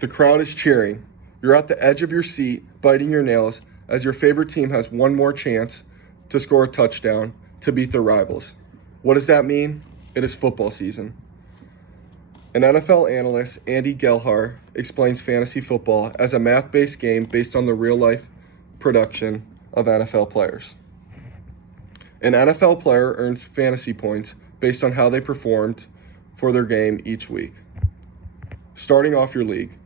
The crowd is cheering. You're at the edge of your seat, biting your nails, as your favorite team has one more chance to score a touchdown to beat their rivals. What does that mean? It is football season. An NFL analyst, Andy Gelhar, explains fantasy football as a math-based game based on the real-life production of NFL players. An NFL player earns fantasy points based on how they performed for their game each week. Starting off your league.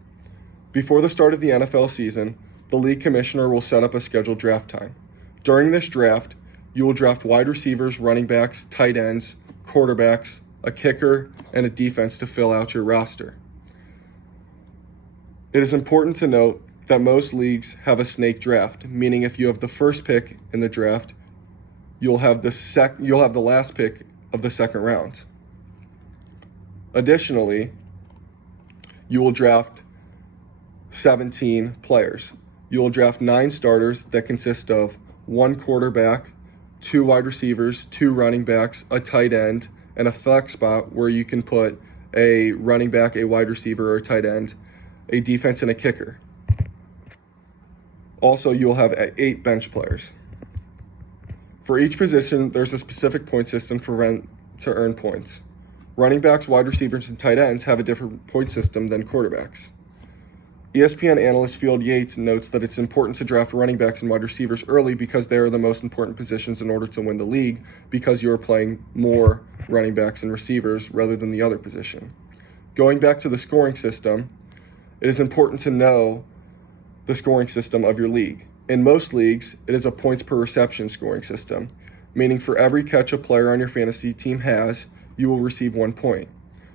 Before the start of the NFL season, the league commissioner will set up a scheduled draft time. During this draft, you will draft wide receivers, running backs, tight ends, quarterbacks, a kicker, and a defense to fill out your roster. It is important to note that most leagues have a snake draft, meaning if you have the first pick in the draft, you'll have the last pick of the second round. Additionally, you will draft 17 players. You will draft 9 starters that consist of 1 quarterback, 2 wide receivers, 2 running backs, a tight end, and a flex spot where you can put a running back, a wide receiver, or a tight end, a defense, and a kicker. Also, you'll have 8 bench players. For each position, there's a specific point system to earn points. Running backs, wide receivers, and tight ends have a different point system than quarterbacks. ESPN analyst Field Yates notes that it's important to draft running backs and wide receivers early because they are the most important positions in order to win the league, because you are playing more running backs and receivers rather than the other position. Going back to the scoring system, it is important to know the scoring system of your league. In most leagues, it is a points per reception scoring system, meaning for every catch a player on your fantasy team has, you will receive 1 point.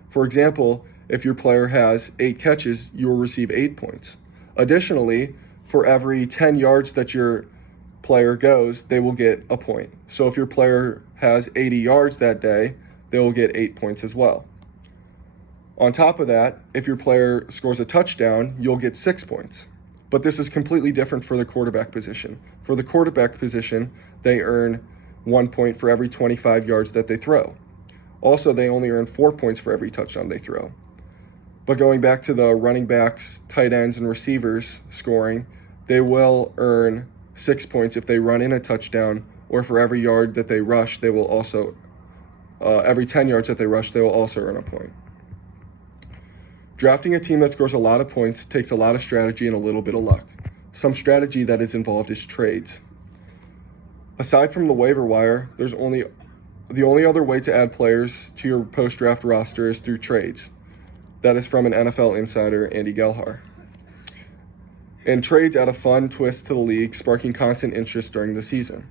For example, if your player has 8 catches, you will receive 8 points. Additionally, for every 10 yards that your player goes, they will get a point. So if your player has 80 yards that day, they will get 8 points as well. On top of that, if your player scores a touchdown, you'll get 6 points. But this is completely different for the quarterback position. For the quarterback position, they earn 1 point for every 25 yards that they throw. Also, they only earn 4 points for every touchdown they throw. But going back to the running backs, tight ends, and receivers scoring, they will earn 6 points if they run in a touchdown, or for every yard that they rush, they will also, every 10 yards that they rush, they will also earn a point. Drafting a team that scores a lot of points takes a lot of strategy and a little bit of luck. Some strategy that is involved is trades. Aside from the waiver wire, the only other way to add players to your post-draft roster is through trades. That is from an NFL insider, Andy Gelhar. And trades add a fun twist to the league, sparking constant interest during the season.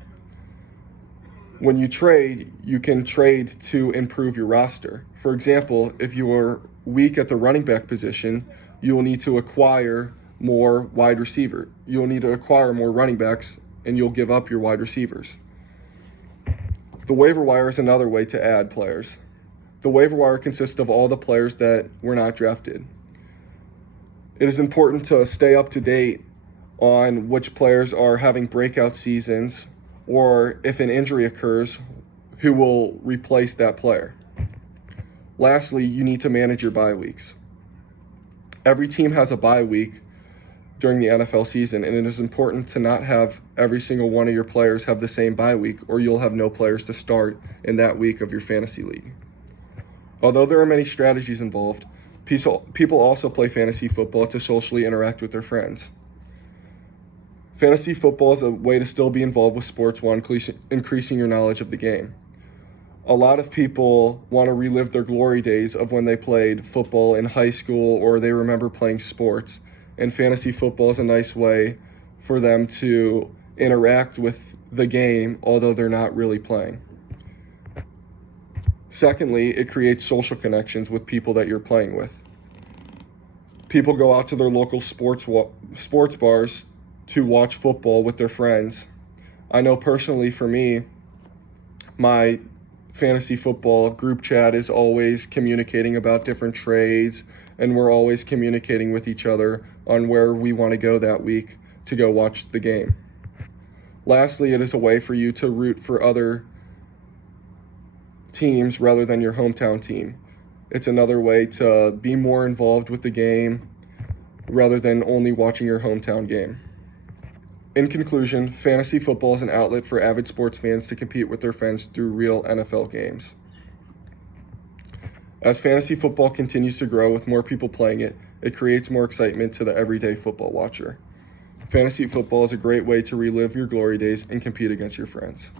When you trade, you can trade to improve your roster. For example, if you are weak at the running back position, you will need to acquire more wide receiver. You'll need to acquire more running backs, and you'll give up your wide receivers. The waiver wire is another way to add players. The waiver wire consists of all the players that were not drafted. It is important to stay up to date on which players are having breakout seasons, or if an injury occurs, who will replace that player. Lastly, you need to manage your bye weeks. Every team has a bye week during the NFL season, and it is important to not have every single one of your players have the same bye week, or you'll have no players to start in that week of your fantasy league. Although there are many strategies involved, people also play fantasy football to socially interact with their friends. Fantasy football is a way to still be involved with sports while increasing your knowledge of the game. A lot of people want to relive their glory days of when they played football in high school, or they remember playing sports. And fantasy football is a nice way for them to interact with the game, although they're not really playing. Secondly, it creates social connections with people that you're playing with. People go out to their local sports bars to watch football with their friends. I know personally for me, my fantasy football group chat is always communicating about different trades, and we're always communicating with each other on where we want to go that week to go watch the game. Lastly, it is a way for you to root for other teams rather than your hometown team. It's another way to be more involved with the game, rather than only watching your hometown game. In conclusion, fantasy football is an outlet for avid sports fans to compete with their friends through real NFL games. As fantasy football continues to grow with more people playing it, it creates more excitement to the everyday football watcher. Fantasy football is a great way to relive your glory days and compete against your friends.